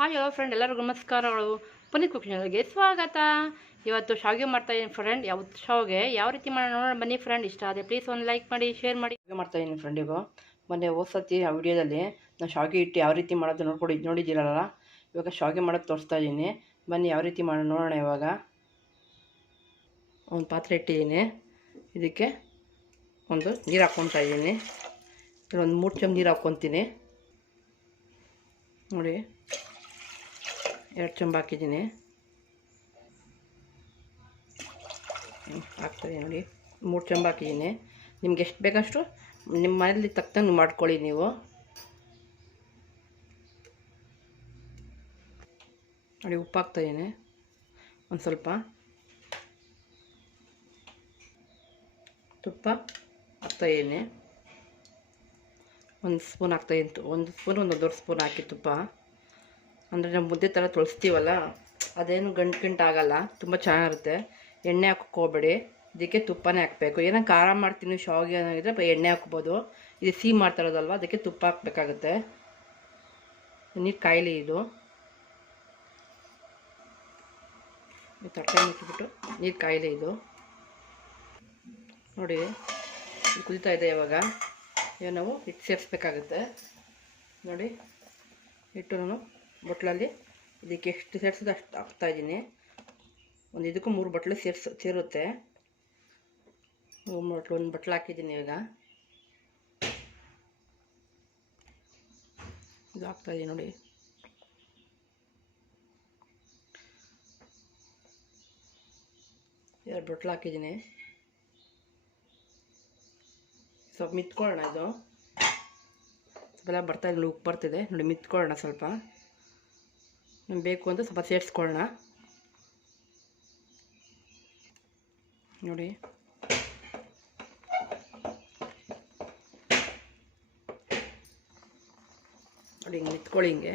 Hi hello friend, ಎಲ್ಲರಿಗೂ ನಮಸ್ಕಾರಗಳು. Puneeth cook ಚಾನಲ್ಗೆ ಸ್ವಾಗತ. ಇವತ್ತು ಶಾವಿಗೆ ಮಾಡ್ತಾಯಿದ್ದೀನಿ ಫ್ರೆಂಡ್. ಶಾವಿಗೆ ಯಾವ ರೀತಿ ಮಾಡೋಣ ನೋಡೋಣ ಬನ್ನಿ ಫ್ರೆಂಡ್. ಇಷ್ಟ ಆದರೆ ಪ್ಲೀಸ್ ಒಂದು ಲೈಕ್ ಮಾಡಿ, ಶೇರ್ ಮಾಡಿ. ಮಾಡ್ತಾಯಿದ್ದೀನಿ ಫ್ರೆಂಡಿಗೂ. ಮೊನ್ನೆ ಹೋದ್ಸತಿ ಆ ವಿಡಿಯೋದಲ್ಲಿ ನಾನು ಶಾವಿಗೆ ಹಿಟ್ಟು ಯಾವ ರೀತಿ ಮಾಡೋದು ನೋಡಿದ್ದೀರಲ್ಲ. ಇವಾಗ ಶಾವಿಗೆ ಮಾಡೋದು ತೋರಿಸ್ತಾ ಇದ್ದೀನಿ. ಬನ್ನಿ ಯಾವ ರೀತಿ ಮಾಡೋಣ ನೋಡೋಣ. ಇವಾಗ ಒಂದು ಪಾತ್ರೆ ಇಟ್ಟಿದ್ದೀನಿ. ಇದಕ್ಕೆ ಒಂದು ನೀರು ಹಾಕ್ಕೊತಾ ಇದ್ದೀನಿ. ಒಂದು 3 ಚಮಚ ನೀರು ಹಾಕ್ಕೊತೀನಿ ನೋಡಿ. 2 ಚಮಚ ಹಾಕಿದ್ದೀನಿ. ಹಾಕ್ತಾಯಿದ್ದೀನಿ ನೋಡಿ. 3 ಚಮಚ ಹಾಕಿದ್ದೀನಿ. ನಿಮ್ಗೆ ಎಷ್ಟು ಬೇಕಷ್ಟು ನಿಮ್ಮ ಮನೇಲಿ ತಕ್ಕಂಗೆ ಮಾಡ್ಕೊಳ್ಳಿ ನೀವು. ನೋಡಿ, ಉಪ್ಪು ಹಾಕ್ತಾಯಿದ್ದೀನಿ. ಒಂದು ಸ್ವಲ್ಪ ತುಪ್ಪ ಹಾಕ್ತಾಯಿದ್ದೀನಿ. 1 ಸ್ಪೂನ್ ಹಾಕ್ತಾಯಿದ್ದೀನಿ. 1 ಸ್ಪೂನ್, 1.5 ಸ್ಪೂನ್ ಹಾಕಿ ತುಪ್ಪ. ಅಂದರೆ ನಾವು ಮುದ್ದೆ ಥರ ತೊಳಿಸ್ತೀವಲ್ಲ, ಅದೇನು ಗಂಟು ಆಗಲ್ಲ, ತುಂಬ ಚೆನ್ನಾಗಿರುತ್ತೆ. ಎಣ್ಣೆ ಹಾಕೋಕೆ ಹೋಗ್ಬೇಡಿ, ಇದಕ್ಕೆ ತುಪ್ಪನೇ ಹಾಕಬೇಕು. ಏನೋ ಖಾರ ಮಾಡ್ತೀನಿ ಶಾವಿಗೆ ಏನಾಗಿದ್ರೆ ಎಣ್ಣೆ ಹಾಕ್ಬೋದು. ಇದು ಸಿಹಿ ಮಾಡ್ತಾರೋದಲ್ವ, ಅದಕ್ಕೆ ತುಪ್ಪ ಹಾಕಬೇಕಾಗುತ್ತೆ. ನೀರು ಕಾಯಿಲಿ. ಇದು ತಟ್ಟೆ ಮುಚ್ಚಿಬಿಟ್ಟು ನೀರು ಕಾಯಿಲಿ. ಇದು ನೋಡಿ, ಇದು ಕುದೀತಾ ಇದೆ. ಇವಾಗ ನಾವು ಹಿಟ್ಟು ಸೇರಿಸ್ಬೇಕಾಗುತ್ತೆ ನೋಡಿ. ಹಿಟ್ಟು ನಾನು ಬಟ್ಲಲ್ಲಿ ಇದಕ್ಕೆ ಎಷ್ಟು ಸೇರಿಸೋದು ಅಷ್ಟು ಹಾಕ್ತಾಯಿದ್ದೀನಿ. ಒಂದು ಇದಕ್ಕೂ 3 ಬಟ್ಲು ಸೇರುತ್ತೆ. 3 ಬಟ್ಲು, 1 ಬಟ್ಲು ಹಾಕಿದ್ದೀನಿ. ಇವಾಗ ಇದು ಹಾಕ್ತಾಯಿದ್ದೀನಿ ನೋಡಿ. ಎರಡು ಬಟ್ಲು ಹಾಕಿದ್ದೀನಿ. ಸ್ವಲ್ಪ ಮಿತ್ಕೊಳ್ಳೋಣ. ಇದು ಸ್ವಲ್ಪ ಬರ್ತಾಯಿಲ್ಲ, ಉಪ್ಪು ಬರ್ತಿದೆ ನೋಡಿ. ಮಿತ್ಕೊಳ್ಳೋಣ ಸ್ವಲ್ಪ. ನಮ್ಗೆ ಬೇಕು ಅಂತ ಸ್ವಲ್ಪ ಸೇರಿಸ್ಕೊಳ್ಳೋಣ ನೋಡಿ. ನೋಡಿ, ಹಿಂಗೆ ಮಿತ್ಕೊಳ್ಳಿ. ಹಿಂಗೆ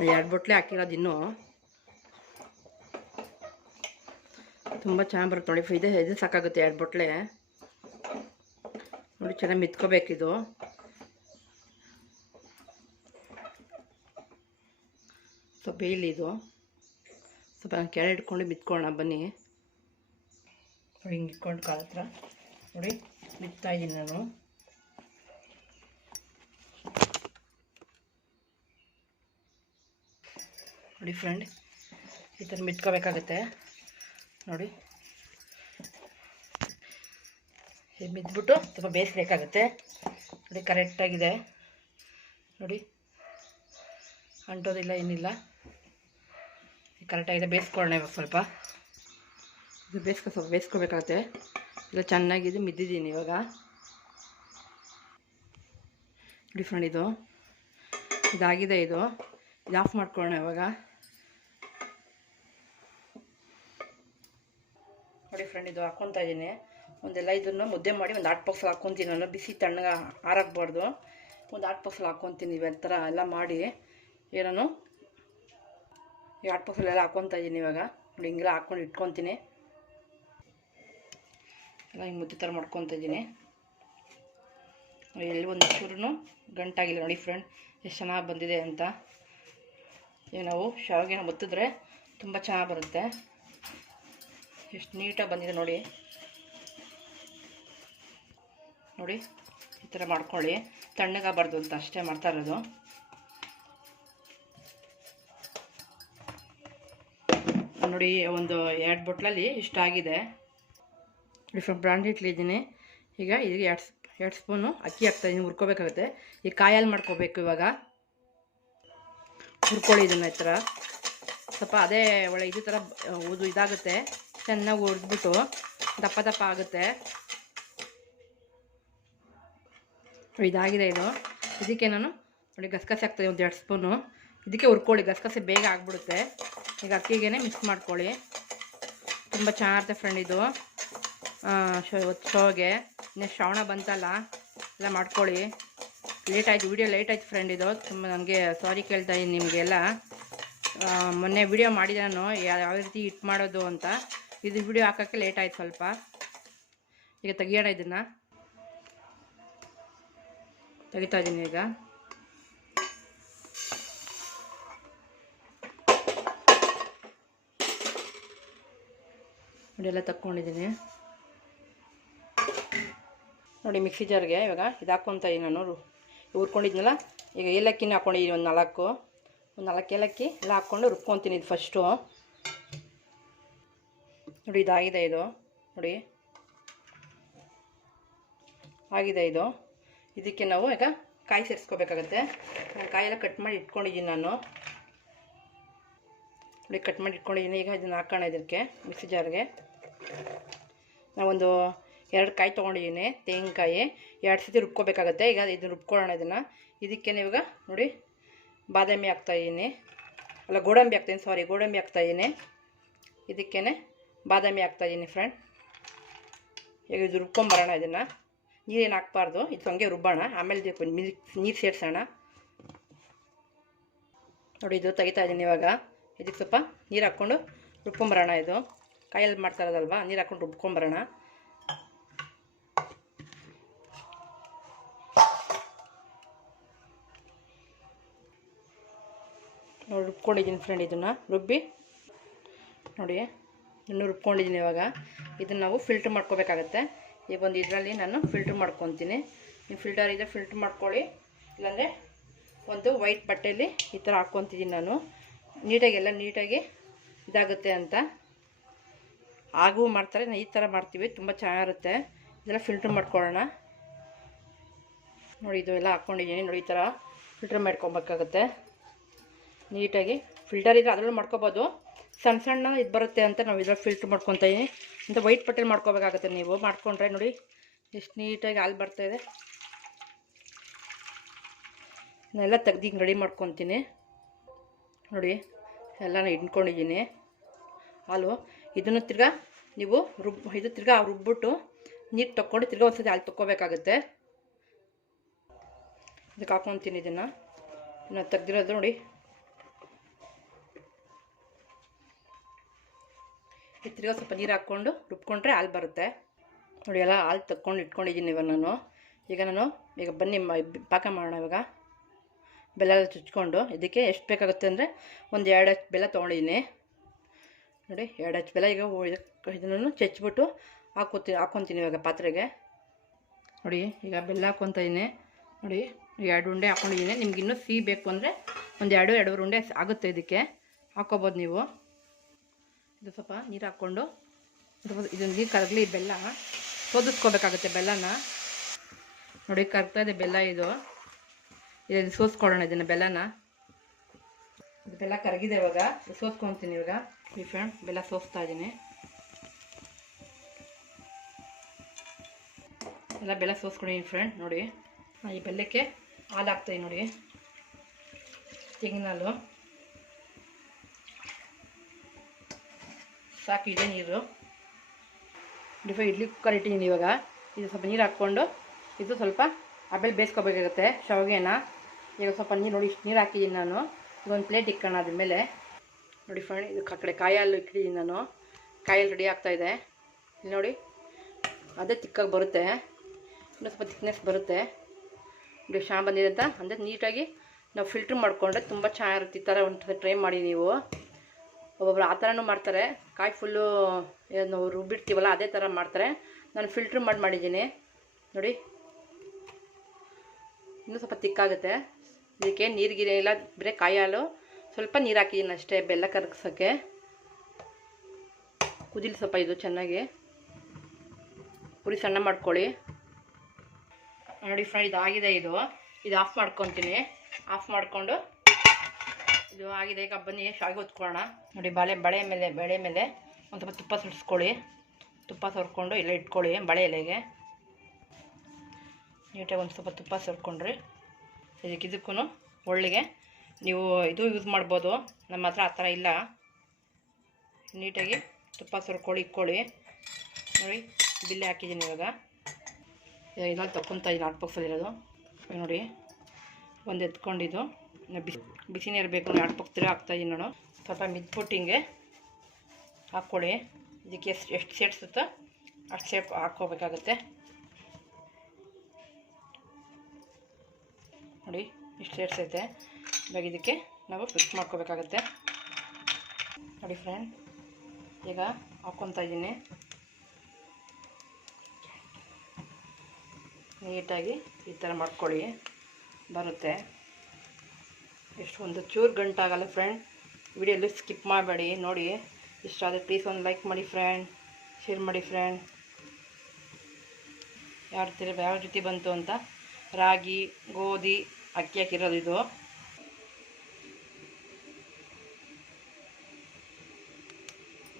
2 ಬಟ್ಲೆ ಹಾಕಿರೋದು. ಇನ್ನೂ ತುಂಬ ಚೆನ್ನಾಗಿ ಬರುತ್ತೆ ನೋಡಿ. ಇದು ಸಾಕಾಗುತ್ತೆ 2 ಬಟ್ಲೆ ನೋಡಿ. ಚೆನ್ನಾಗಿ ಮಿತ್ಕೋಬೇಕಿದು. ಸ್ವಲ್ಪ ಬೇಯಲಿ ಇದು. ಸ್ವಲ್ಪ ಕೆರೆ ಇಟ್ಕೊಂಡು ಮಿತ್ಕೊಳ್ಳೋಣ ಬನ್ನಿ ನೋಡಿ. ಹಿಂಗೆ ಇಟ್ಕೊಂಡು ಕಾಲ ಹತ್ರ ನೋಡಿ ಮಿತ್ತಾಯಿದ್ದೀನಿ ನಾನು. ನೋಡಿ ಫ್ರೆಂಡ್, ಈ ಥರ ಮಿತ್ಕೋಬೇಕಾಗತ್ತೆ ನೋಡಿ. ಇದು ಮಿದ್ಬಿಟ್ಟು ಸ್ವಲ್ಪ ಬೇಯಿಸ್ಬೇಕಾಗತ್ತೆ ನೋಡಿ. ಕರೆಕ್ಟಾಗಿದೆ ನೋಡಿ, ಅಂಟೋದಿಲ್ಲ, ಏನಿಲ್ಲ, ಕರೆಕ್ಟಾಗಿದೆ. ಬೇಯಿಸ್ಕೊಳ್ಳೋಣ ಇವಾಗ ಸ್ವಲ್ಪ. ಇದು ಸ್ವಲ್ಪ ಬೇಯಿಸ್ಕೊಬೇಕಾಗತ್ತೆ. ಇಲ್ಲ ಚೆನ್ನಾಗಿದೆ, ಮಿದ್ದಿದ್ದೀನಿ ಇವಾಗ ನೋಡಿ ಫ್ರೆಂಡ್. ಇದಾಗಿದೆ. ಇದು ಆಫ್ ಮಾಡ್ಕೊಳ್ಳೋಣ ಇವಾಗ ನೋಡಿ ಫ್ರೆಂಡ್. ಇದು ಹಾಕ್ಕೊತಾ ಇದ್ದೀನಿ. ಒಂದೆಲ್ಲ ಇದನ್ನು ಮುದ್ದೆ ಮಾಡಿ ಒಂದು 8 ಬಾಕ್ಸಲ್ಲಿ ಹಾಕ್ಕೊತೀನಿ ನಾನು. ಬಿಸಿ ತಣ್ಣಗೆ ಆರಾಗಬಾರ್ದು. ಒಂದು 8 ಬಾಕ್ಸಲ್ಲಿ ಹಾಕ್ಕೊತೀನಿ. ಥರ ಎಲ್ಲ ಮಾಡಿ ಏನೋ ಈ 8 ಬಾಕ್ಸಲ್ಲೆಲ್ಲ ಹಾಕ್ಕೊತಾ ಇದ್ದೀನಿ ಇವಾಗ ನೋಡಿ. ಹಿಂಗೆಲ್ಲ ಹಾಕ್ಕೊಂಡು ಇಟ್ಕೊತೀನಿ. ಎಲ್ಲ ಹಿಂಗೆ ಮುದ್ದೆ ಥರ ಮಾಡ್ಕೊತಾ ಇದ್ದೀನಿ. ಎಲ್ಲಿ ಒಂದು ಚೂರು ಗಂಟಾಗಿಲ್ಲ ನೋಡಿ ಫ್ರೆಂಡ್. ಎಷ್ಟು ಚೆನ್ನಾಗಿ ಬಂದಿದೆ ಅಂತ. ನಾವು ಶಾವಿಗೆನ ಮುತ್ತಿದ್ರೆ ತುಂಬ ಚೆನ್ನಾಗಿ ಬರುತ್ತೆ. ಎಷ್ಟು ನೀಟಾಗಿ ಬಂದಿದೆ ನೋಡಿ. ನೋಡಿ, ಈ ಥರ ಮಾಡ್ಕೊಳ್ಳಿ. ತಣ್ಣಗಾಗಬಾರ್ದು ಅಂತ ಅಷ್ಟೇ ಮಾಡ್ತಾ ಇರೋದು. ನೋಡಿ, ಒಂದು 2 ಬಟ್ಲಲ್ಲಿ ಇಷ್ಟಾಗಿದೆ ನೋಡಿ ಫ್ರೆಂಡ್. ಬ್ರಾಂಡ್ ಇಟ್ಲಿದ್ದೀನಿ. ಈಗ ಇದಕ್ಕೆ 2 ಸ್ಪೂನು ಅಕ್ಕಿ ಹಾಕ್ತಾಯಿದ್ದೀನಿ. ಹುರ್ಕೋಬೇಕಾಗುತ್ತೆ. ಈ ಕಾಯಲ್ಲಿ ಮಾಡ್ಕೋಬೇಕು. ಇವಾಗ ಹುರ್ಕೊಳ್ಳಿ ಇದನ್ನು. ಈ ಥರ ಸ್ವಲ್ಪ ಅದೇ ಒಳ್ಳೆ ಇದು ಥರ ಇದಾಗುತ್ತೆ. ಚೆನ್ನಾಗಿ ಹುರಿದ್ಬಿಟ್ಟು ದಪ್ಪ ದಪ್ಪ ಆಗುತ್ತೆ. ಇದಾಗಿದೆ ಇದು. ಇದಕ್ಕೆ ನಾನು ನೋಡಿ ಗಸಗಸೆ ಹಾಕ್ತಾಯಿದ್ದೀನಿ ಒಂದು 2 ಸ್ಪೂನು. ಇದಕ್ಕೆ ಹುರ್ಕೊಳ್ಳಿ, ಗಸಗಸೆ ಬೇಗ ಆಗಿಬಿಡುತ್ತೆ. ಈಗ ಅಕ್ಕಿಗೆ ಮಿಕ್ಸ್ ಮಾಡ್ಕೊಳ್ಳಿ. ತುಂಬ ಚೆನ್ನಾಗಿರುತ್ತೆ ಫ್ರೆಂಡ್ ಇದು ಶಾವಿಗೆ. ನೆಕ್ಸ್ಟ್ ಶ್ರಾವಣ ಬಂತಲ್ಲ, ಎಲ್ಲ ಮಾಡ್ಕೊಳ್ಳಿ. ಲೇಟ್ ಆಯಿತು, ವಿಡಿಯೋ ಲೇಟ್ ಆಯಿತು ಫ್ರೆಂಡ್. ಇದು ತುಂಬ ನನಗೆ ಸಾರಿ ಕೇಳ್ತಾ ಇದ್ದೀನಿ ನಿಮಗೆಲ್ಲ. ಮೊನ್ನೆ ವಿಡಿಯೋ ಮಾಡಿದೆ ನಾನು ಯಾವ ರೀತಿ ಹಿಟ್ಟು ಮಾಡೋದು ಅಂತ. ಇದು ವಿಡಿಯೋ ಹಾಕೋಕ್ಕೆ ಲೇಟ್ ಆಯ್ತು ಸ್ವಲ್ಪ. ಈಗ ತೆಗಿಯೋಣ. ಇದನ್ನು ತೆಗಿತಾ ಇದ್ದೀನಿ ಈಗ. ಇದೆಲ್ಲ ತಕ್ಕೊಂಡಿದ್ದೀನಿ ನೋಡಿ. ಮಿಕ್ಸಿ ಜಾರ್ಗೆ ಇವಾಗ ಇದು ಹಾಕ್ಕೊತ ನಾನು ಹುರ್ಕೊಂಡಿದ್ನಲ್ಲ. ಈಗ ಏಲಕ್ಕಿನ ಹಾಕ್ಕೊಂಡಿದ್ದೀನಿ, ಒಂದು ನಾಲ್ಕು ಏಲಕ್ಕಿ ಎಲ್ಲ ಹಾಕ್ಕೊಂಡು ರುಬ್ಕೊತೀನಿ. ಇದು ಫಸ್ಟು ನೋಡಿ, ಇದಾಗಿದೆ. ಇದು ನೋಡಿ ಆಗಿದೆ. ಇದಕ್ಕೆ ನಾವು ಈಗ ಕಾಯಿ ಸೇರಿಸ್ಕೋಬೇಕಾಗತ್ತೆ. ಕಾಯೆಲ್ಲ ಕಟ್ ಮಾಡಿ ಇಟ್ಕೊಂಡಿದ್ದೀನಿ ನಾನು. ನೋಡಿ ಕಟ್ ಮಾಡಿ ಇಟ್ಕೊಂಡಿದ್ದೀನಿ. ಈಗ ಇದನ್ನು ಹಾಕೋಣ ಇದಕ್ಕೆ ಮಿಕ್ಸಿ ಜಾರ್ಗೆ. ನಾವೊಂದು 2 ಕಾಯಿ ತೊಗೊಂಡಿದ್ದೀನಿ, ತೆಂಗಿನಕಾಯಿ 2 ಸತಿ ರುಬ್ಕೋಬೇಕಾಗತ್ತೆ. ಈಗ ಇದನ್ನು ರುಬ್ಕೊಳ್ಳೋಣ. ಇದಕ್ಕೆ ಇವಾಗ ನೋಡಿ ಬಾದಾಮಿ ಹಾಕ್ತಾಯಿದ್ದೀನಿ, ಅಲ್ಲ ಗೋಡಂಬಿ ಹಾಕ್ತಾಯಿದ್ದೀನಿ, ಗೋಡಂಬಿ ಹಾಕ್ತಾಯಿದ್ದೀನಿ. ಇದಕ್ಕೇ ಬಾದಾಮಿ ಹಾಕ್ತಾಯಿದ್ದೀನಿ ಫ್ರೆಂಡ್. ಈಗ ಇದು ರುಬ್ಕೊಂಬರೋಣ. ಇದನ್ನು ನೀರೇನು ಹಾಕ್ಬಾರ್ದು, ಇದು ಹಂಗೆ ರುಬ್ಬೋಣ. ಆಮೇಲೆ ನೀರು ಸೇರಿಸೋಣ. ನೋಡಿ ಇದು ತೆಗಿತಾಯಿದ್ದೀನಿ. ಇವಾಗ ಇದಕ್ಕೆ ಸ್ವಲ್ಪ ನೀರು ಹಾಕ್ಕೊಂಡು ರುಬ್ಕೊಂಬರೋಣ. ಇದು ಕಾಯಲ್ಲಿ ಮಾಡ್ತಾ ಇರೋದಲ್ವ, ನೀರು ಹಾಕ್ಕೊಂಡು ರುಬ್ಕೊಂಬರೋಣ. ನೋಡಿ ರುಬ್ಕೊಂಡಿದ್ದೀನಿ ಫ್ರೆಂಡ್. ಇದನ್ನು ರುಬ್ಬಿ ನೋಡಿ ಇನ್ನೂ ರುಬ್ಕೊಂಡಿದ್ದೀನಿ. ಇವಾಗ ಇದನ್ನು ನಾವು ಫಿಲ್ಟ್ರ್ ಮಾಡ್ಕೋಬೇಕಾಗತ್ತೆ. ಈಗ ಒಂದು ಇದರಲ್ಲಿ ನಾನು ಫಿಲ್ಟ್ರ್ ಮಾಡ್ಕೊತೀನಿ. ನೀವು ಫಿಲ್ಟರ್ ಇದೆ ಫಿಲ್ಟ್ರ್ ಮಾಡ್ಕೊಳ್ಳಿ, ಇಲ್ಲಾಂದರೆ ಒಂದು ವೈಟ್ ಬಟ್ಟೆಯಲ್ಲಿ ಈ ಥರ ಹಾಕ್ಕೊತಿದ್ದೀನಿ ನಾನು. ಎಲ್ಲ ನೀಟಾಗಿ ಇದಾಗುತ್ತೆ ಅಂತ ಹಾಗೂ ಮಾಡ್ತಾರೆ. ಈ ಥರ ಮಾಡ್ತೀವಿ, ತುಂಬ ಚೆನ್ನಾಗಿರುತ್ತೆ. ಇದೆಲ್ಲ ಫಿಲ್ಟ್ರ್ ಮಾಡ್ಕೊಳ್ಳೋಣ. ನೋಡಿ ಇದು ಎಲ್ಲ ಹಾಕ್ಕೊಂಡಿದ್ದೀನಿ. ನೋಡಿ ಈ ಥರ ಫಿಲ್ಟ್ರ್ ಮಾಡ್ಕೊಬೇಕಾಗತ್ತೆ ನೀಟಾಗಿ. ಫಿಲ್ಟರ್ ಇದ್ದರೆ ಅದರಲ್ಲೂ ಮಾಡ್ಕೊಬೋದು. ಸಣ್ಣ ಇದು ಬರುತ್ತೆ ಅಂತ ನಾವು ಇದ್ರಲ್ಲಿ ಫಿಲ್ಟ್ರ್ ಮಾಡ್ಕೊತಾಯಿದ್ದೀನಿ. ಅಂತ ವೈಟ್ ಬಟ್ಟೆಲಿ ಮಾಡ್ಕೋಬೇಕಾಗತ್ತೆ. ನೀವು ಮಾಡ್ಕೊಂಡ್ರೆ ನೋಡಿ ಎಷ್ಟು ನೀಟಾಗಿ ಹಾಲು ಬರ್ತಾಯಿದೆ. ನಾನೆಲ್ಲ ತೆಗ್ದು ರೆಡಿ ಮಾಡ್ಕೊತೀನಿ. ನೋಡಿ ಎಲ್ಲನೂ ಇಟ್ಕೊಂಡಿದ್ದೀನಿ ಹಾಲು. ಇದನ್ನು ತಿರ್ಗಾ ನೀವು ತಿರ್ಗಾ ರುಬ್ಬಿಟ್ಟು ನೀರು ತಕ್ಕೊಂಡು ತಿರ್ಗಾ ಒಂದ್ಸತಿ ಹಾಲು ತಕ್ಕೋಬೇಕಾಗುತ್ತೆ. ಇದಕ್ಕೆ ಹಾಕ್ಕೊತೀನಿ. ಇದನ್ನು ತೆಗ್ದಿರೋದು ನೋಡಿ. ತಿರ್ಗಾ ಸ್ವಲ್ಪ ನೀರು ಹಾಕ್ಕೊಂಡು ರುಬ್ಕೊಂಡ್ರೆ ಹಾಲು ಬರುತ್ತೆ. ನೋಡಿ ಎಲ್ಲ ಹಾಲು ತಕ್ಕೊಂಡು ಇಟ್ಕೊಂಡಿದ್ದೀನಿ ಇವಾಗ ನಾನು. ಈಗ ಬನ್ನಿ ಪಾಕ ಮಾಡೋಣ. ಇವಾಗ ಬೆಲ್ಲ ಚುಚ್ಕೊಂಡು ಇದಕ್ಕೆ ಎಷ್ಟು ಬೇಕಾಗುತ್ತೆ ಅಂದರೆ ಒಂದು 2 ಹಚ್ಚು ಬೆಲ್ಲ ತೊಗೊಂಡಿದ್ದೀನಿ. ನೋಡಿ 2 ಹಚ್ಚು ಬೆಲ್ಲ. ಈಗ ಇದನ್ನು ಚಚ್ಚಿಬಿಟ್ಟು ಹಾಕ್ಕೊತೀನಿ ಇವಾಗ ಪಾತ್ರೆಗೆ. ನೋಡಿ ಈಗ ಬೆಲ್ಲ ಹಾಕ್ಕೊತಾಯಿದ್ದೀನಿ. ನೋಡಿ 2 ಉಂಡೆ ಹಾಕ್ಕೊಂಡಿದ್ದೀನಿ. ನಿಮ್ಗೆ ಇನ್ನೂ ಸಿಹಿ ಬೇಕು ಅಂದರೆ ಒಂದು 2-2.5 ಉಂಡೆ ಆಗುತ್ತೆ. ಇದಕ್ಕೆ ಹಾಕ್ಕೊಬೋದು ನೀವು. ಇದು ಸ್ವಲ್ಪ ನೀರು ಹಾಕ್ಕೊಂಡು ಇದನ್ನು ನೀರು ಕರಗಲಿ. ಬೆಲ್ಲ ಸೋದಿಸ್ಕೋಬೇಕಾಗುತ್ತೆ ಬೆಲ್ಲನ. ನೋಡಿ ಕರ್ಗ್ತಾ ಇದೆ ಬೆಲ್ಲ. ಇದನ್ನು ಸೋಸ್ಕೊಳ್ಳೋಣ. ಇದನ್ನು ಬೆಲ್ಲನ ಬೆಲ್ಲ ಕರಗಿದೆ. ಇವಾಗ ಸೋಸ್ಕೊತೀನಿ. ಇವಾಗ ಈ ಫ್ರೆಂಡ್ ಬೆಲ್ಲ ಸೋಸ್ತಾ ಇದ್ದೀನಿ. ಎಲ್ಲ ಬೆಲ್ಲ ಸೋಸ್ಕೊಂಡಿದ್ದೀನಿ ಫ್ರೆಂಡ್. ನೋಡಿ ಈ ಬೆಲ್ಲಕ್ಕೆ ಹಾಲು ಹಾಕ್ತಾಯಿದ್ದೀನಿ. ನೋಡಿ ತೆಂಗಿನ ಹಾಲು ಸಾಕು. ಇದೆ ನೀರು. ಇಡ್ಲಿ ಕುಕ್ಕರ್ ಇಟ್ಟಿದ್ದೀನಿ. ಇವಾಗ ಇದು ಸ್ವಲ್ಪ ನೀರು ಹಾಕ್ಕೊಂಡು ಇದು ಸ್ವಲ್ಪ ಆಮೇಲೆ ಬೇಯಿಸ್ಕೋಬೇಕಾಗುತ್ತೆ ಶಾವಿಗೆನ. ಈಗ ಸ್ವಲ್ಪ ನೀರು ನೋಡಿ ಇಷ್ಟು ನೀರು ಹಾಕಿದ್ದೀನಿ ನಾನು. ಇದೊಂದು ಪ್ಲೇಟ್ ಇಕ್ಕೋಣ. ಅದ್ರ ಮೇಲೆ ನೋಡಿ ಫ್ರೆಂಡ್ ಇದಕ್ಕೆ ಆ ಕಡೆ ಕಾಯಿ ಹಾಲು ಇಟ್ಟಿದ್ದೀನಿ ನಾನು. ಕಾಯಲ್ಲಿ ರೆಡಿ ಆಗ್ತಾಯಿದೆ. ಇಲ್ಲಿ ನೋಡಿ ಅದೇ ತಿಕ್ಕಾಗಿ ಬರುತ್ತೆ. ಇನ್ನೂ ಸ್ವಲ್ಪ ತಿಕ್ನೆಸ್ ಬರುತ್ತೆ. ನೋಡಿ ಚೆನ್ನಾಗಿ ಬಂದಿದೆ ಅಂತ ಅಂದರೆ ನೀಟಾಗಿ ನಾವು ಫಿಲ್ಟ್ರ್ ಮಾಡಿಕೊಂಡ್ರೆ ತುಂಬ ಚೆನ್ನಾಗಿರುತ್ತೆ. ಈ ಥರ ಒಂದು ಟ್ರೈ ಮಾಡಿ ನೀವು. ಒಬ್ಬೊಬ್ರು ಆ ಥರನೂ ಮಾಡ್ತಾರೆ. ಕಾಯಿ ಫುಲ್ಲು ನಾವು ರುಬ್ಬಿಡ್ತೀವಲ್ಲ ಅದೇ ಥರ ಮಾಡ್ತಾರೆ. ನಾನು ಫಿಲ್ಟ್ರ್ ಮಾಡಿದ್ದೀನಿ. ನೋಡಿ ಇನ್ನೂ ಸ್ವಲ್ಪ ತಿಕ್ಕಾಗುತ್ತೆ. ಇದಕ್ಕೆ ನೀರಿಗಿರಿ ಇಲ್ಲ, ಬರೀ ಕಾಯಿ ಹಾಲು ಸ್ವಲ್ಪ ನೀರು ಹಾಕಿದ್ದೀನಿ ಅಷ್ಟೇ ಬೆಲ್ಲ ಕರಗಿಸೋಕ್ಕೆ. ಕುದಿಲಿ ಸ್ವಲ್ಪ ಇದು ಚೆನ್ನಾಗಿ. ಪುರಿ ಸಣ್ಣ ಮಾಡ್ಕೊಳ್ಳಿ. ನೋಡಿ ಫ್ರೆಂಡ್ ಇದಾಗಿದೆ. ಇದು ಆಫ್ ಮಾಡ್ಕೊತೀನಿ. ಆಫ್ ಮಾಡಿಕೊಂಡು ಇದು ಆಗಿದೆ. ಈಗ ಬನ್ನಿ ಶಾವಿಗೆ ಹೊತ್ಕೊಳ್ಳೋಣ. ನೋಡಿ ಬಳೆ ಮೇಲೆ ಒಂದು ಸ್ವಲ್ಪ ತುಪ್ಪ ಸುರಿಸ್ಕೊಳ್ಳಿ. ತುಪ್ಪ ಸವರ್ಕೊಂಡು ಎಲ್ಲ ಇಟ್ಕೊಳ್ಳಿ. ಬಳೆ ಎಲೆಗೆ ನೀಟಾಗಿ ಒಂದು ಸ್ವಲ್ಪ ತುಪ್ಪ ಸವರ್ಕೊಂಡ್ರಿ. ಇದಕ್ಕೂ ಒಳ್ಳೆಗೆ ನೀವು ಇದು ಯೂಸ್ ಮಾಡ್ಬೋದು. ನಮ್ಮ ಹತ್ರ ಆ ಥರ ಇಲ್ಲ. ನೀಟಾಗಿ ತುಪ್ಪ ಸವರ್ಕೊಳ್ಳಿ ಇಕ್ಕೊಳ್ಳಿ. ನೋಡಿ ಬಿಲ್ಲೆ ಹಾಕಿದ್ದೀನಿ. ಇವಾಗ ಇದೆಲ್ಲ ತಗೊತಾ ಇದ್ದೀನಿ ಹಾಟ್ ಬಾಕ್ಸಲ್ಲಿರೋದು. ನೋಡಿ ಒಂದು ಎತ್ಕೊಂಡಿದ್ದು ಬಿಸಿ ನೀರು ಬೇಕು ನೋಡಿ. ಹಾಟ್ ಬಾಕ್ಸ್ ಹಾಕ್ತಾಯಿದ್ದೀನಿ ನಾನು. ಸ್ವಲ್ಪ ಮಿದ್ಬಿಟ್ಟು ಹಿಂಗೆ ಹಾಕ್ಕೊಳ್ಳಿ. ಇದಕ್ಕೆ ಎಷ್ಟು ಸೇರಿಸುತ್ತೋ ಅಷ್ಟು ಸೇಪ್ ಹಾಕ್ಕೋಬೇಕಾಗುತ್ತೆ. ನೋಡಿ ಇಷ್ಟು ಸೇರಿಸೈತೆ. ಇವಾಗ ಇದಕ್ಕೆ ನಾವು ಫಿಕ್ಸ್ ಮಾಡ್ಕೋಬೇಕಾಗತ್ತೆ. ನೋಡಿ ಫ್ರೆಂಡ್ ಈಗ ಹಾಕ್ಕೊತಾ ಇದ್ದೀನಿ. ನೀಟಾಗಿ ಈ ಥರ ಮಾಡ್ಕೊಳ್ಳಿ, ಬರುತ್ತೆ. ಎಷ್ಟು ಒಂದು ಚೂರು ಗಂಟಾಗಲ್ಲ ಫ್ರೆಂಡ್. ವಿಡಿಯೋಲ್ಲಿ ಸ್ಕಿಪ್ ಮಾಡಬೇಡಿ, ನೋಡಿ. ಇಷ್ಟ ಆದರೆ ಪ್ಲೀಸ್ ಒಂದು ಲೈಕ್ ಮಾಡಿ ಫ್ರೆಂಡ್, ಶೇರ್ ಮಾಡಿ ಫ್ರೆಂಡ್. ಯಾವ ರೀತಿ ಬಂತು ಅಂತ. ರಾಗಿ, ಗೋಧಿ, ಅಕ್ಕಿ ಹಾಕಿರೋದು ಇದು.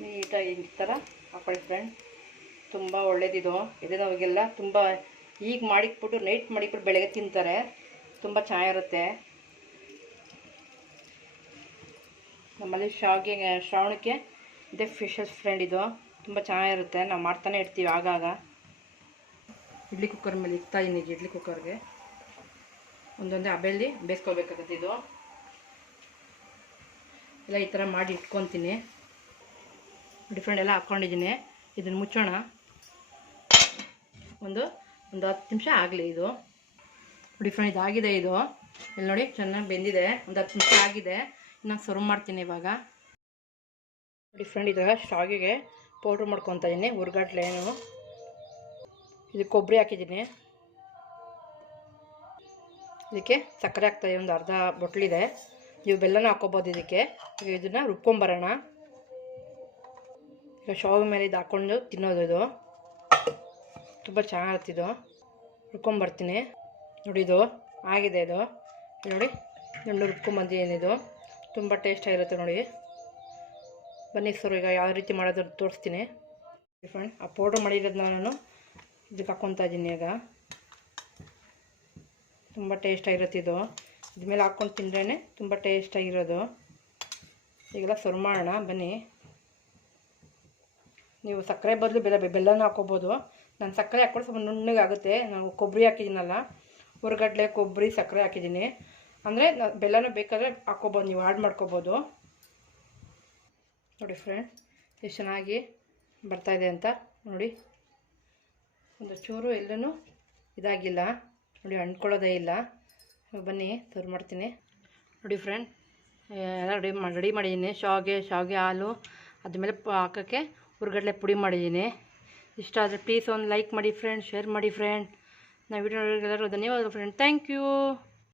ನೀಟಾಗಿ ಈ ಥರ ಹಾಕೊಳ್ಳಿ ಫ್ರೆಂಡ್. ತುಂಬ ಒಳ್ಳೇದಿದು. ಇದೆ ನಮಗೆಲ್ಲ ತುಂಬ ಈಗ ಮಾಡಿಕ್ಬಿಟ್ಟು ನೈಟ್ ಮಾಡಿಕ್ಬಿಟ್ಟು ಬೆಳಗ್ಗೆ ತಿಂತಾರೆ. ತುಂಬ ಚೆನ್ನಾಗಿರುತ್ತೆ. ನಮ್ಮಲ್ಲಿ ಶ್ರಾವಣಕ್ಕೆ ಇದೇ ಫಿಶಸ್ ಫ್ರೆಂಡ್. ಇದು ತುಂಬ ಚೆನ್ನಾಗಿರುತ್ತೆ. ನಾವು ಮಾಡ್ತಾನೆ ಇರ್ತೀವಿ ಆಗಾಗ. ಇಡ್ಲಿ ಕುಕ್ಕರ್ ಮೇಲೆ ಇಕ್ತಾ ಇದ್ದೀನಿ. ಇಡ್ಲಿ ಕುಕ್ಕರ್ಗೆ ಒಂದೊಂದೇ ಹಬೆಯಲ್ಲಿ ಬೇಯಿಸ್ಕೊಳ್ಬೇಕಾಗತ್ತೆ. ಇದು ಎಲ್ಲ ಈ ಥರ ಮಾಡಿ ಇಟ್ಕೊತೀನಿ. ಡಿಫ್ರೆಂಟ್ ಎಲ್ಲ ಹಾಕ್ಕೊಂಡಿದ್ದೀನಿ. ಇದನ್ನು ಮುಚ್ಚೋಣ. ಒಂದು 10 ನಿಮಿಷ ಆಗಲಿ. ಇದು ಡಿಫ್ರೆಂಟ್ ಇದಾಗಿದೆ. ಇದು ಇಲ್ಲಿ ನೋಡಿ, ಚೆನ್ನಾಗಿ ಬೆಂದಿದೆ. ಒಂದು 10 ನಿಮಿಷ ಆಗಿದೆ. ನಾನು ಸರ್ವ್ ಮಾಡ್ತೀನಿ ಇವಾಗ. ಡಿಫ್ರೆಂಟ್ ಇದ್ರಾಗ ಶಾವಿಗೆಗೆ ಪೌಡ್ರ್ ಮಾಡ್ಕೊತಾ ಇದ್ದೀನಿ. ಹುರ್ಗಡ್ಲೆನು ಇದು ಕೊಬ್ಬರಿ ಹಾಕಿದ್ದೀನಿ. ಇದಕ್ಕೆ ಸಕ್ಕರೆ ಹಾಕ್ತಾಯಿದ್ದೀನಿ. ಒಂದು ಅರ್ಧ ಬೊಟ್ಲಿದೆ. ನೀವು ಬೆಲ್ಲನ ಹಾಕ್ಕೊಬೋದು ಇದಕ್ಕೆ. ಈಗ ಇದನ್ನು ರುಬ್ಕೊಂಬರೋಣ. ಈಗ ಶಾವಿಗೆ ಮೇಲೆ ಇದು ಹಾಕ್ಕೊಂಡು ತಿನ್ನೋದು. ಇದು ತುಂಬ ಚೆನ್ನಾಗಿರ್ತಿದ್ದು. ರುಬ್ಕೊಂಬರ್ತೀನಿ ನೋಡಿ. ಇದು ಆಗಿದೆ. ಇದು ನೋಡಿ, ನಾನು ರುಬ್ಕೊಂಬಂದಿದ್ದೀನಿ. ಇದು ತುಂಬ ಟೇಸ್ಟಾಗಿರುತ್ತೆ ನೋಡಿ. ಬನ್ನಿ ಸರ್, ಈಗ ಯಾವ ರೀತಿ ಮಾಡೋದು ತೋರಿಸ್ತೀನಿ ಫ್ರೆಂಡ್. ಆ ಪೌಡ್ರ್ ಮಾಡಿರೋದನ್ನ ನಾನು ಇದಕ್ಕೆ ಹಾಕ್ಕೊತಾ ಇದ್ದೀನಿ. ಈಗ ತುಂಬ ಟೇಸ್ಟಾಗಿರುತ್ತೆ. ಇದು ಇದ್ಮೇಲೆ ಹಾಕ್ಕೊಂಡು ತಿಂದ್ರೇ ತುಂಬ ಟೇಸ್ಟಾಗಿರೋದು. ಈಗೆಲ್ಲ ಸರ್ವ್ ಮಾಡೋಣ ಬನ್ನಿ. ನೀವು ಸಕ್ಕರೆ ಬದಲು ಬೆಲ್ಲನೂ ಹಾಕ್ಕೊಬೋದು. ನಾನು ಸಕ್ಕರೆ ಹಾಕ್ಕೊಂಡು ಸ್ವಲ್ಪ ನುಣ್ಣಗಾಗುತ್ತೆ. ನಾನು ಕೊಬ್ಬರಿ ಹಾಕಿದ್ದೀನಲ್ಲ, ಹುರ್ಗಡ್ಲೆ, ಕೊಬ್ಬರಿ, ಸಕ್ಕರೆ ಹಾಕಿದ್ದೀನಿ. ಅಂದರೆ ಬೆಲ್ಲನೂ ಬೇಕಾದರೆ ಹಾಕ್ಕೊಬೋದು, ನೀವು ಆ್ಯಡ್ ಮಾಡ್ಕೊಬೋದು. ನೋಡಿ ಫ್ರೆಂಡ್, ಎಷ್ಟು ಚೆನ್ನಾಗಿ ಬರ್ತಾಯಿದೆ ಅಂತ ನೋಡಿ. ಒಂದು ಚೂರು ಎಲ್ಲೂ ಇದಾಗಿಲ್ಲ ನೋಡಿ, ಅಂಟ್ಕೊಳ್ಳೋದೇ ಇಲ್ಲ. ಬನ್ನಿ ಸರ್ವ್ ಮಾಡ್ತೀನಿ ನೋಡಿ ಫ್ರೆಂಡ್. ಎಲ್ಲ ರೆಡಿ ಮಾಡಿದ್ದೀನಿ. ಶಾವಿಗೆ ಹಾಲು ಅದ್ಮೇಲೆ ಹಾಕೋಕ್ಕೆ ಹುರ್ಗಡ್ಲೆ ಪುಡಿ ಮಾಡಿದ್ದೀನಿ. ಇಷ್ಟ ಆದರೆ ಪ್ಲೀಸ್ ಒಂದು ಲೈಕ್ ಮಾಡಿ ಫ್ರೆಂಡ್, ಶೇರ್ ಮಾಡಿ ಫ್ರೆಂಡ್. ನಾವು ವಿಡಿಯೋ ನೋಡೋರಿಗೆಲ್ಲರೂ ಧನ್ಯವಾದ ಫ್ರೆಂಡ್. Thank you.